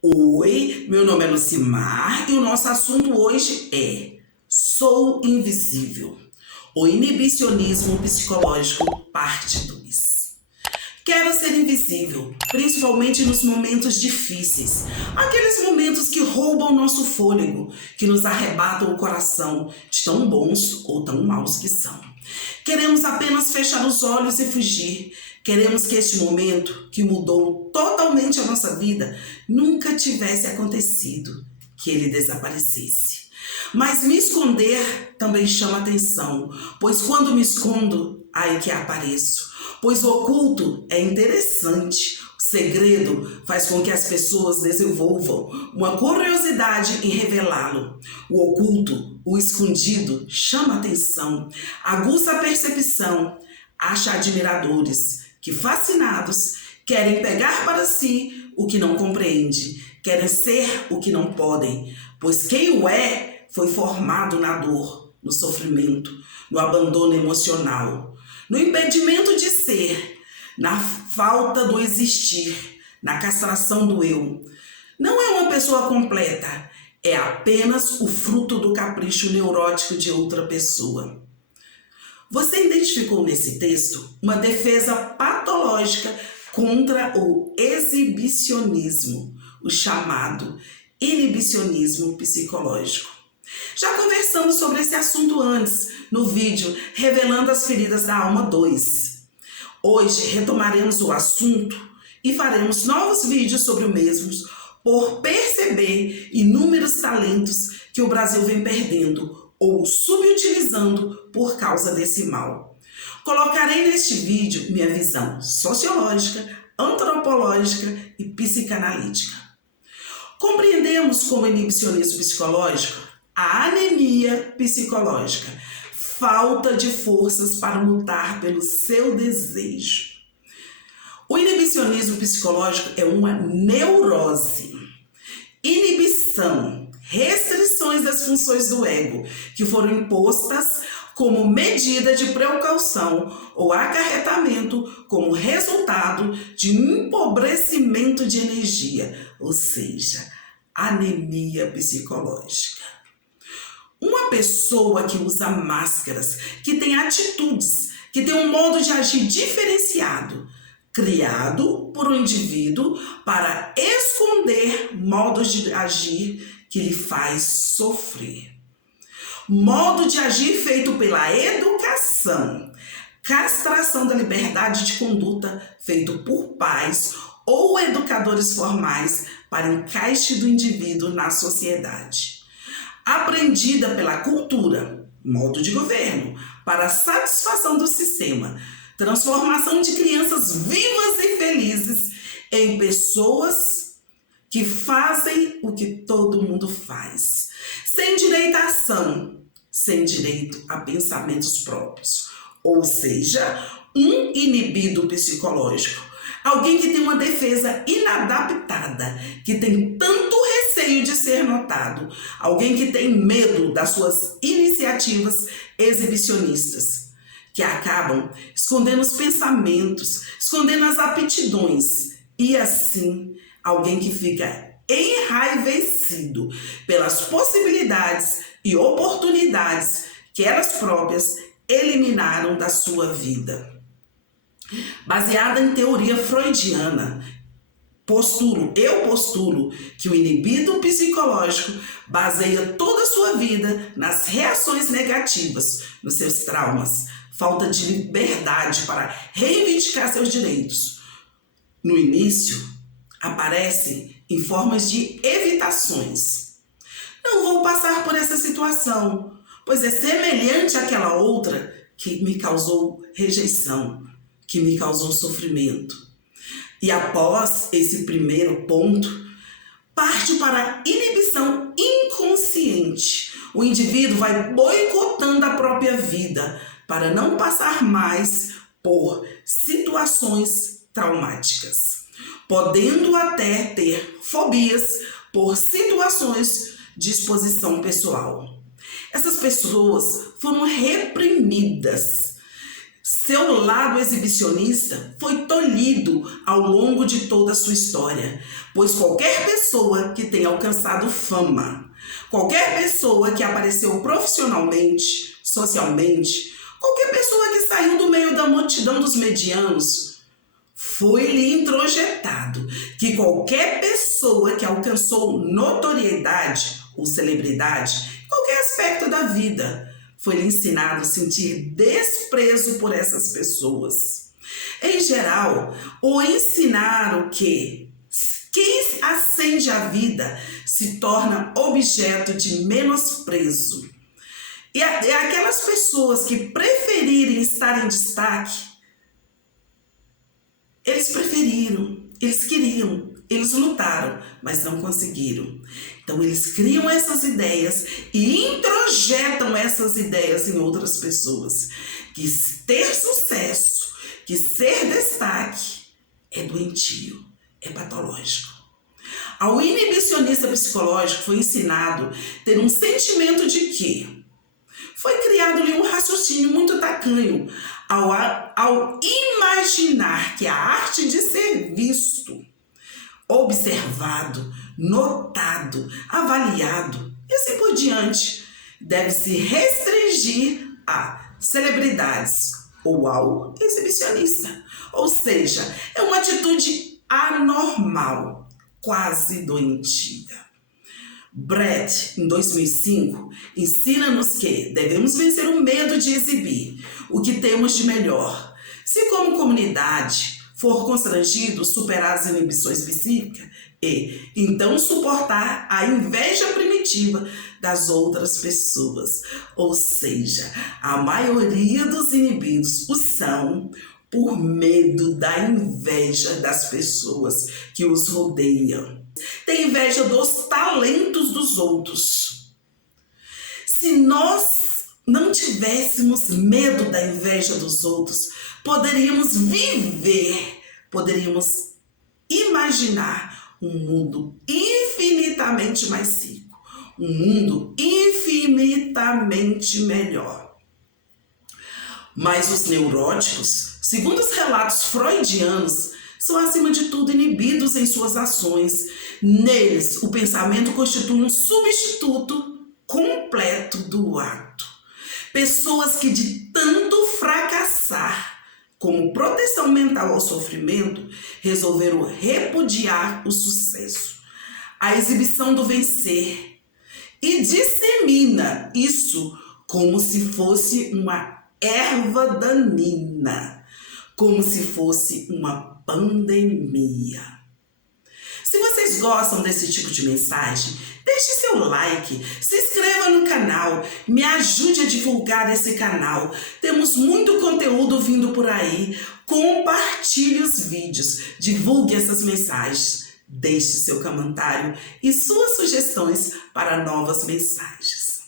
Oi, meu nome é Lucimar e o nosso assunto hoje é Sou Invisível, o inibicionismo psicológico, parte 2. Quero ser invisível, principalmente nos momentos difíceis, aqueles momentos que roubam nosso fôlego, que nos arrebatam o coração, de tão bons ou tão maus que são. Queremos apenas fechar os olhos e fugir. Queremos que este momento, que mudou totalmente a nossa vida, nunca tivesse acontecido, que ele desaparecesse. Mas me esconder também chama atenção, pois quando me escondo, aí que apareço. Pois o oculto é interessante. O segredo faz com que as pessoas desenvolvam uma curiosidade em revelá-lo. O oculto, o escondido, chama atenção, aguça a percepção, acha admiradores que, fascinados, querem pegar para si o que não compreende, querem ser o que não podem, pois quem o é foi formado na dor, no sofrimento, no abandono emocional, no impedimento de ser, na falta do existir, na castração do eu. Não é uma pessoa completa, é apenas o fruto do capricho neurótico de outra pessoa. Você identificou nesse texto uma defesa patológica contra o exibicionismo, o chamado inibicionismo psicológico. Já conversamos sobre esse assunto antes, no vídeo Revelando as Feridas da Alma 2. Hoje retomaremos o assunto e faremos novos vídeos sobre o mesmo, por perceber inúmeros talentos que o Brasil vem perdendo ou subutilizando por causa desse mal. Colocarei neste vídeo minha visão sociológica, antropológica e psicanalítica. Compreendemos como inibicionismo psicológico a anemia psicológica, falta de forças para lutar pelo seu desejo. O inibicionismo psicológico é uma neurose, inibição, restrições das funções do ego que foram impostas como medida de precaução ou acarretamento como resultado de empobrecimento de energia, ou seja, anemia psicológica. Uma pessoa que usa máscaras, que tem atitudes, que tem um modo de agir diferenciado, criado por um indivíduo para esconder modos de agir que lhe faz sofrer. Modo de agir feito pela educação, castração da liberdade de conduta feito por pais ou educadores formais para encaixe do indivíduo na sociedade. Aprendida pela cultura, modo de governo, para a satisfação do sistema, transformação de crianças vivas e felizes em pessoas que fazem o que todo mundo faz, sem direito à ação, sem direito a pensamentos próprios, ou seja, um inibido psicológico, alguém que tem uma defesa inadaptada, que tem tanto receio de ser notado, alguém que tem medo das suas iniciativas exibicionistas, que acabam escondendo os pensamentos, escondendo as aptidões, e assim, alguém que fica enraivecido pelas possibilidades e oportunidades que elas próprias eliminaram da sua vida. Baseada em teoria freudiana, eu postulo que o inibido psicológico baseia toda a sua vida nas reações negativas, nos seus traumas, falta de liberdade para reivindicar seus direitos. No início, aparecem em formas de evitações. Não vou passar por essa situação, pois é semelhante àquela outra que me causou rejeição, que me causou sofrimento. E após esse primeiro ponto, parte para a inibição inconsciente. O indivíduo vai boicotando a própria vida para não passar mais por situações traumáticas, podendo até ter fobias por situações de exposição pessoal. Essas pessoas foram reprimidas, Seu lado exibicionista foi tolhido ao longo de toda a sua história, pois qualquer pessoa que tenha alcançado fama, qualquer pessoa que apareceu profissionalmente, socialmente, qualquer pessoa que saiu do meio da multidão dos medianos, foi-lhe introjetado que qualquer pessoa que alcançou notoriedade ou celebridade, em qualquer aspecto da vida, foi-lhe ensinado a sentir desprezo por essas pessoas. Em geral, ou ensinaram que quem ascende à vida se torna objeto de menosprezo. E aquelas pessoas que preferirem estar em destaque, eles preferiram, eles queriam, eles lutaram, mas não conseguiram. Então eles criam essas ideias e introjetam essas ideias em outras pessoas. Que ter sucesso, que ser destaque é doentio, é patológico. Ao inibicionista psicológico foi ensinado a ter um sentimento de que foi criado-lhe um raciocínio muito tacanho ao imaginar que a arte de ser visto, observado, notado, avaliado e assim por diante deve se restringir a celebridades ou ao exibicionista. Ou seja, é uma atitude anormal, quase doentia. Brett, em 2005, ensina-nos que devemos vencer o medo de exibir o que temos de melhor. Se como comunidade for constrangido superar as inibições psíquicas e então suportar a inveja primitiva das outras pessoas. Ou seja, a maioria dos inibidos o são por medo da inveja das pessoas que os rodeiam. Tem inveja dos talentos dos outros. Se nós não tivéssemos medo da inveja dos outros, poderíamos viver, poderíamos imaginar um mundo infinitamente mais rico, um mundo infinitamente melhor. Mas os neuróticos, segundo os relatos freudianos, são acima de tudo inibidos em suas ações. Neles, o pensamento constitui um substituto completo do ato. Pessoas que de tanto fracassar como proteção mental ao sofrimento, resolveram repudiar o sucesso, a exibição do vencer, e dissemina isso como se fosse uma erva danina, como se fosse uma pandemia. Se vocês gostam desse tipo de mensagem, deixe seu like, se inscreva no canal, me ajude a divulgar esse canal. Temos muito conteúdo vindo por aí. Compartilhe os vídeos, divulgue essas mensagens. Deixe seu comentário e suas sugestões para novas mensagens.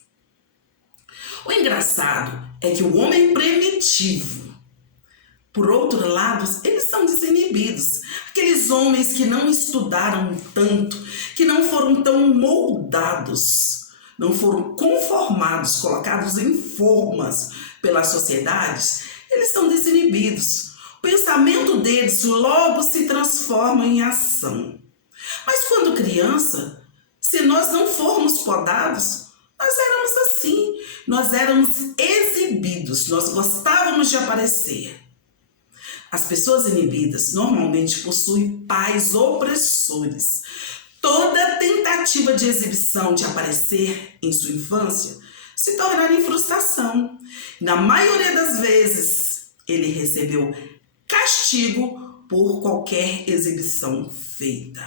O engraçado é que o homem primitivo, por outro lado, eles são desinibidos. Aqueles homens que não estudaram tanto, que não foram tão moldados, não foram conformados, colocados em formas pelas sociedades, eles são desinibidos. O pensamento deles logo se transforma em ação. Mas quando criança, se nós não formos podados, nós éramos assim, nós éramos exibidos, nós gostávamos de aparecer. As pessoas inibidas normalmente possuem pais opressores. Toda tentativa de exibição, de aparecer em sua infância, se tornará em frustração. Na maioria das vezes, ele recebeu castigo por qualquer exibição feita.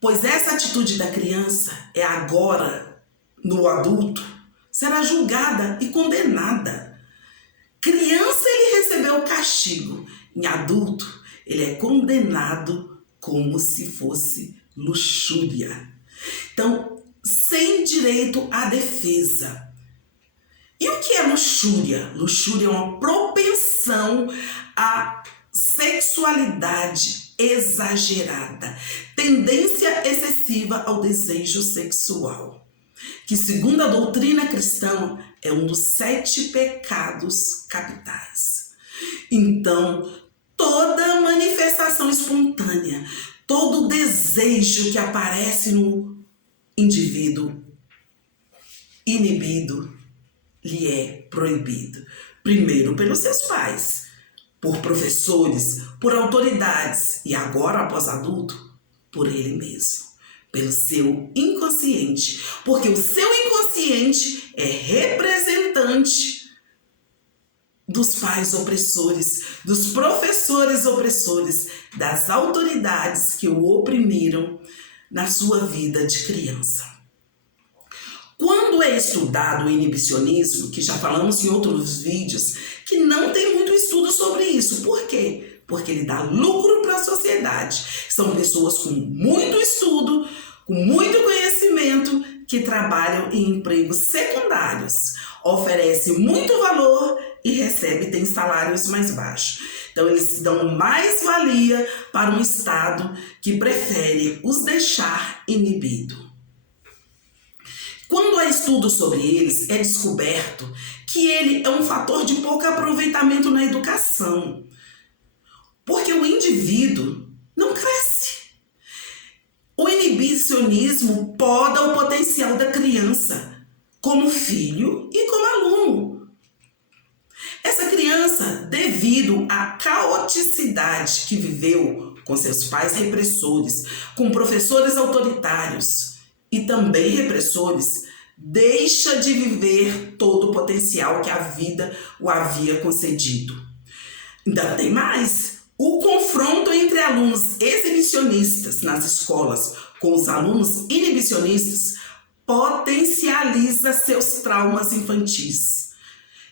Pois essa atitude da criança é agora, no adulto, será julgada e condenada. Criança, ele recebeu castigo. Em adulto, ele é condenado como se fosse luxúria. Então, sem direito à defesa. E o que é luxúria? Luxúria é uma propensão à sexualidade exagerada, tendência excessiva ao desejo sexual. que segundo a doutrina cristã é um dos 7 pecados capitais. Então, toda manifestação espontânea, todo desejo que aparece no indivíduo inibido, lhe é proibido. Primeiro pelos seus pais, por professores, por autoridades e agora, após adulto, por ele mesmo, pelo seu inconsciente, porque o seu inconsciente é representante dos pais opressores, dos professores opressores, das autoridades que o oprimiram na sua vida de criança. Quando é estudado o inibicionismo, que já falamos em outros vídeos, que não tem muito estudo sobre isso. Por quê? Porque ele dá lucro para a sociedade. São pessoas com muito estudo, com muito conhecimento, que trabalham em empregos secundários, oferecem muito valor e têm salários mais baixos. Então, eles dão mais valia para um Estado que prefere os deixar inibidos. Quando há estudo sobre eles, é descoberto que ele é um fator de pouco aproveitamento na educação, porque o indivíduo não cresce. O inibicionismo poda o potencial da criança, como filho e como aluno. Essa criança, devido à caoticidade que viveu com seus pais repressores, com professores autoritários e também repressores, deixa de viver todo o potencial que a vida o havia concedido. Ainda tem mais. O confronto entre alunos exibicionistas nas escolas com os alunos inibicionistas potencializa seus traumas infantis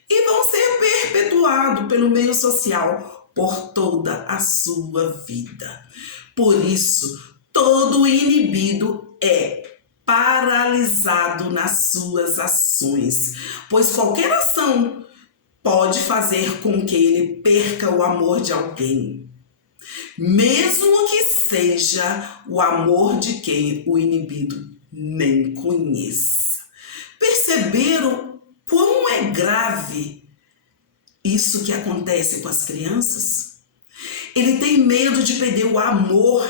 e vão ser perpetuados pelo meio social por toda a sua vida. Por isso, todo inibido é paralisado nas suas ações, pois qualquer ação pode fazer com que ele perca o amor de alguém, mesmo que seja o amor de quem o inibido nem conheça. Perceberam quão é grave isso que acontece com as crianças? Ele tem medo de perder o amor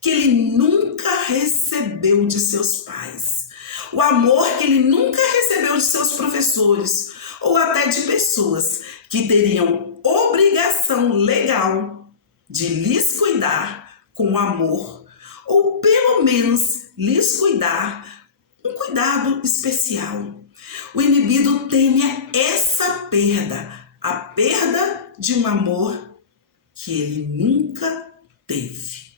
que ele nunca recebeu de seus pais, o amor que ele nunca recebeu de seus professores, ou até de pessoas que teriam obrigação legal de lhes cuidar com amor, ou pelo menos lhes cuidar um cuidado especial. O inibido teme essa perda, a perda de um amor que ele nunca teve.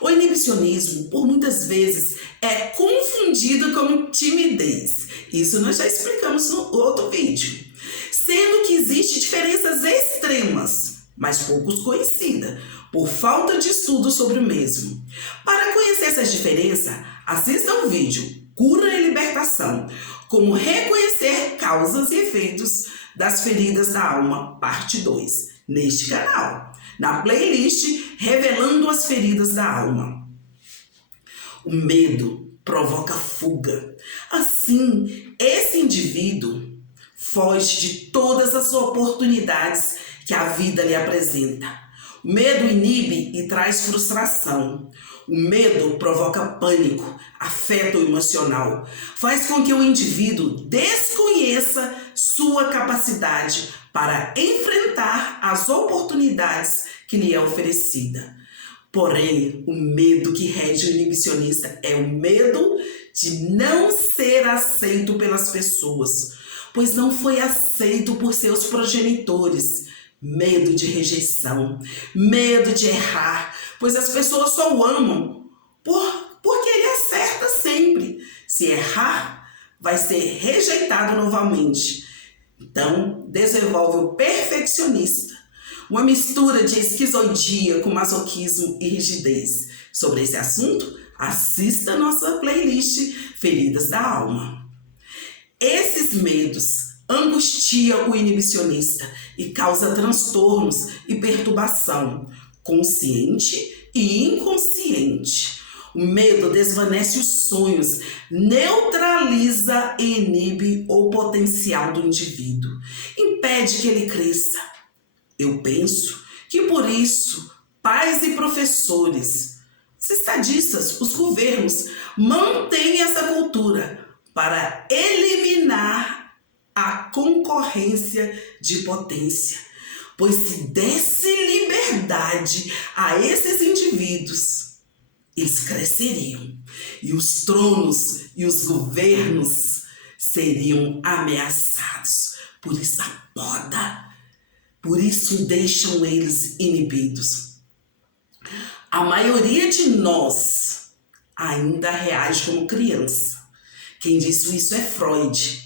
O inibicionismo, por muitas vezes, é confundido com timidez. Isso nós já explicamos no outro vídeo. Sendo que existem diferenças extremas, mas poucos conhecidas, por falta de estudo sobre o mesmo. Para conhecer essas diferenças, assista ao vídeo Cura e Libertação, como reconhecer causas e efeitos das feridas da alma, parte 2, neste canal, na playlist Revelando as Feridas da Alma. O medo provoca fuga. Assim, esse indivíduo foge de todas as oportunidades que a vida lhe apresenta. O medo inibe e traz frustração. O medo provoca pânico, afeto emocional, faz com que o indivíduo desconheça sua capacidade para enfrentar as oportunidades que lhe é oferecida. Porém, o medo que rege o inibicionista é o medo de não ser aceito pelas pessoas, pois não foi aceito por seus progenitores. Medo de rejeição, medo de errar, pois as pessoas só o amam porque ele acerta sempre. Se errar, vai ser rejeitado novamente. Então, desenvolve o perfeccionista, uma mistura de esquizoidia com masoquismo e rigidez. Sobre esse assunto, assista a nossa playlist Feridas da Alma. Esses medos angustia o inibicionista e causa transtornos e perturbação, consciente e inconsciente. O medo desvanece os sonhos, neutraliza e inibe o potencial do indivíduo, impede que ele cresça. Eu penso que por isso, pais e professores, os estadistas, os governos, mantêm essa cultura para eliminar a concorrência de potência. Pois se desse liberdade a esses indivíduos, eles cresceriam e os tronos e os governos seriam ameaçados. Por isso a poda, por isso deixam eles inibidos. A maioria de nós ainda reage como criança. Quem disse isso é Freud.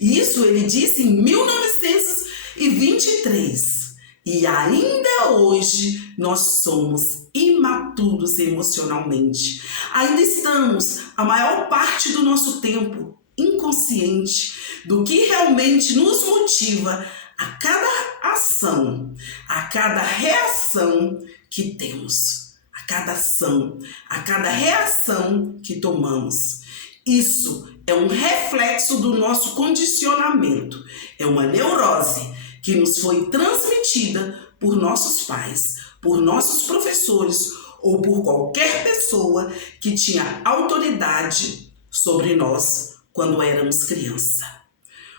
Isso ele disse em 1923. E ainda hoje nós somos imaturos emocionalmente. Ainda estamos, a maior parte do nosso tempo, inconsciente do que realmente nos motiva a cada ação, a cada reação que temos, a cada ação, a cada reação que tomamos. Isso é um reflexo do nosso condicionamento, é uma neurose que nos foi transmitida por nossos pais, por nossos professores ou por qualquer pessoa que tinha autoridade sobre nós quando éramos criança.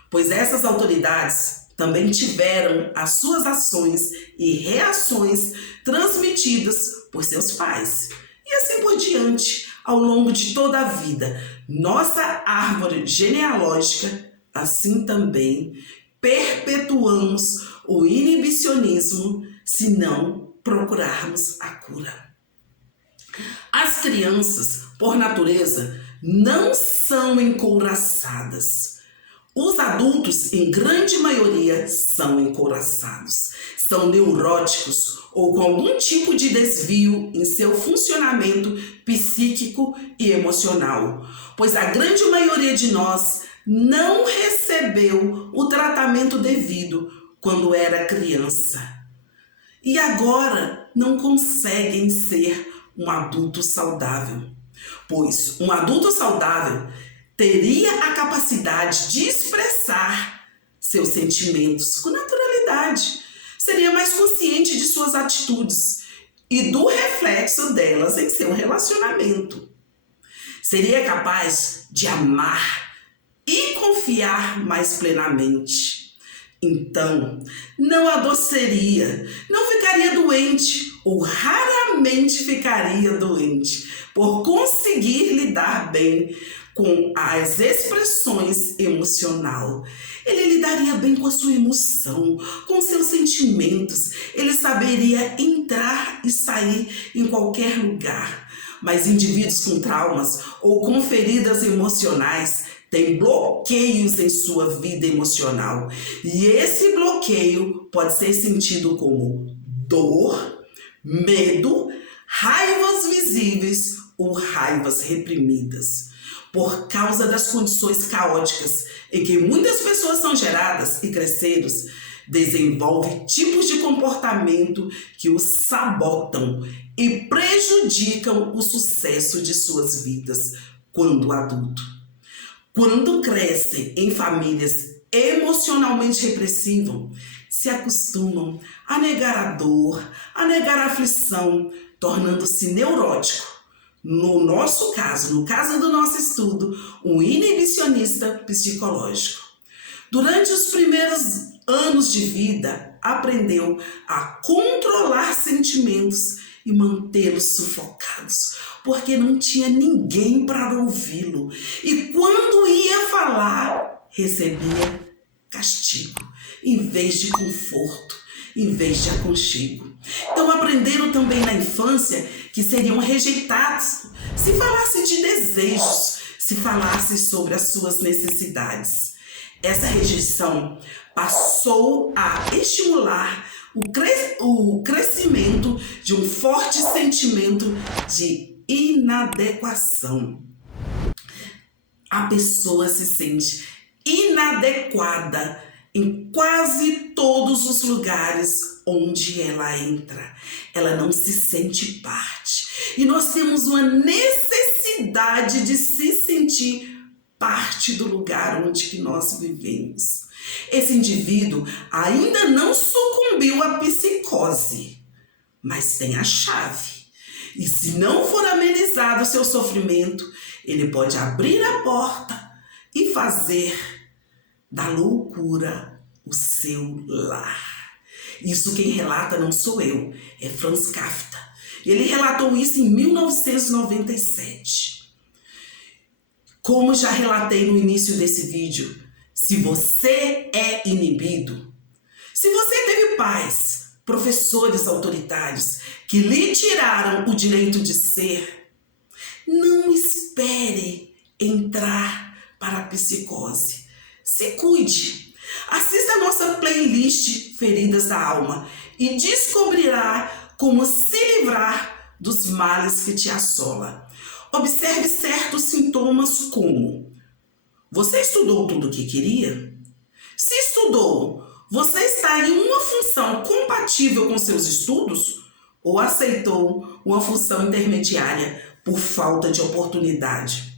Pois essas autoridades também tiveram as suas ações e reações transmitidas por seus pais. E assim por diante, ao longo de toda a vida. Nossa árvore genealógica, assim também, perpetuamos o inibicionismo se não procurarmos a cura. As crianças, por natureza, não são encouraçadas. Os adultos, em grande maioria, são encouraçados. São neuróticos ou com algum tipo de desvio em seu funcionamento psíquico e emocional, pois a grande maioria de nós não recebeu o tratamento devido quando era criança. E agora não conseguem ser um adulto saudável, pois um adulto saudável teria a capacidade de expressar seus sentimentos com naturalidade, seria mais consciente de suas atitudes e do reflexo delas em seu relacionamento. Seria capaz de amar e confiar mais plenamente. Então, não adoeceria, não ficaria doente ou raramente ficaria doente por conseguir lidar bem com as expressões emocionais. Ele lidaria bem com a sua emoção, com seus sentimentos. Ele saberia entrar e sair em qualquer lugar. Mas indivíduos com traumas ou com feridas emocionais têm bloqueios em sua vida emocional. E esse bloqueio pode ser sentido como dor, medo, raivas visíveis ou raivas reprimidas. Por causa das condições caóticas em que muitas pessoas são geradas e cresceram, desenvolve tipos de comportamento que os sabotam e prejudicam o sucesso de suas vidas quando adulto. Quando crescem em famílias emocionalmente repressivas, se acostumam a negar a dor, a negar a aflição, tornando-se neurótico. No nosso caso, no caso do nosso estudo, um inibicionista psicológico. Durante os primeiros anos de vida, aprendeu a controlar sentimentos e mantê-los sufocados, porque não tinha ninguém para ouvi-lo. E quando ia falar, recebia castigo, em vez de conforto, em vez de aconchego. Então aprenderam também na infância que seriam rejeitados se falasse de desejos, se falasse sobre as suas necessidades. Essa rejeição passou a estimular o crescimento de um forte sentimento de inadequação. A pessoa se sente inadequada em quase todos os lugares onde ela entra. Ela não se sente parte. E nós temos uma necessidade de se sentir parte do lugar onde que nós vivemos. Esse indivíduo ainda não sucumbiu à psicose, mas tem a chave. E se não for amenizado o seu sofrimento, ele pode abrir a porta e fazer da loucura o seu lar. Isso quem relata não sou eu, é Franz Kafka. Ele relatou isso em 1997. Como já relatei no início desse vídeo, se você é inibido, se você teve pais, professores autoritários que lhe tiraram o direito de ser, não espere entrar para a psicose. Se cuide. Assista a nossa playlist Feridas da Alma e descobrirá como se livrar dos males que te assolam. Observe certos sintomas como: você estudou tudo o que queria? Se estudou, você está em uma função compatível com seus estudos ou aceitou uma função intermediária por falta de oportunidade?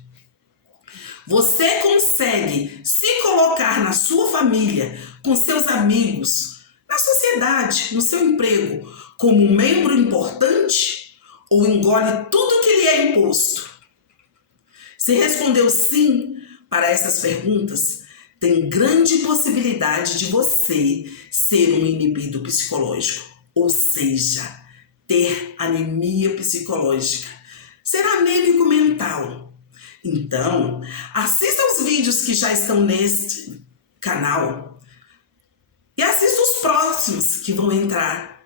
Você consegue se colocar na sua família, com seus amigos, na sociedade, no seu emprego, como um membro importante ou engole tudo que lhe é imposto? Se respondeu sim para essas perguntas, tem grande possibilidade de você ser um inibido psicológico, ou seja, ter anemia psicológica, ser anêmico mental. Então, assista os vídeos que já estão neste canal e assista os próximos que vão entrar,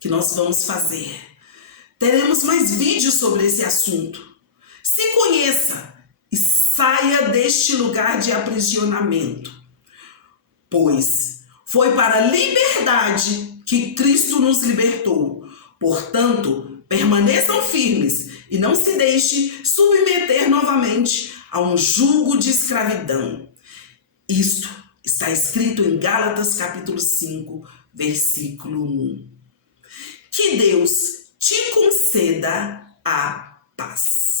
que nós vamos fazer. Teremos mais vídeos sobre esse assunto. Se conheça e saia deste lugar de aprisionamento, pois foi para a liberdade que Cristo nos libertou. Portanto, permaneçam firmes e não se deixe submeter novamente a um jugo de escravidão. Isto está escrito em Gálatas capítulo 5, versículo 1. Que Deus te conceda a paz.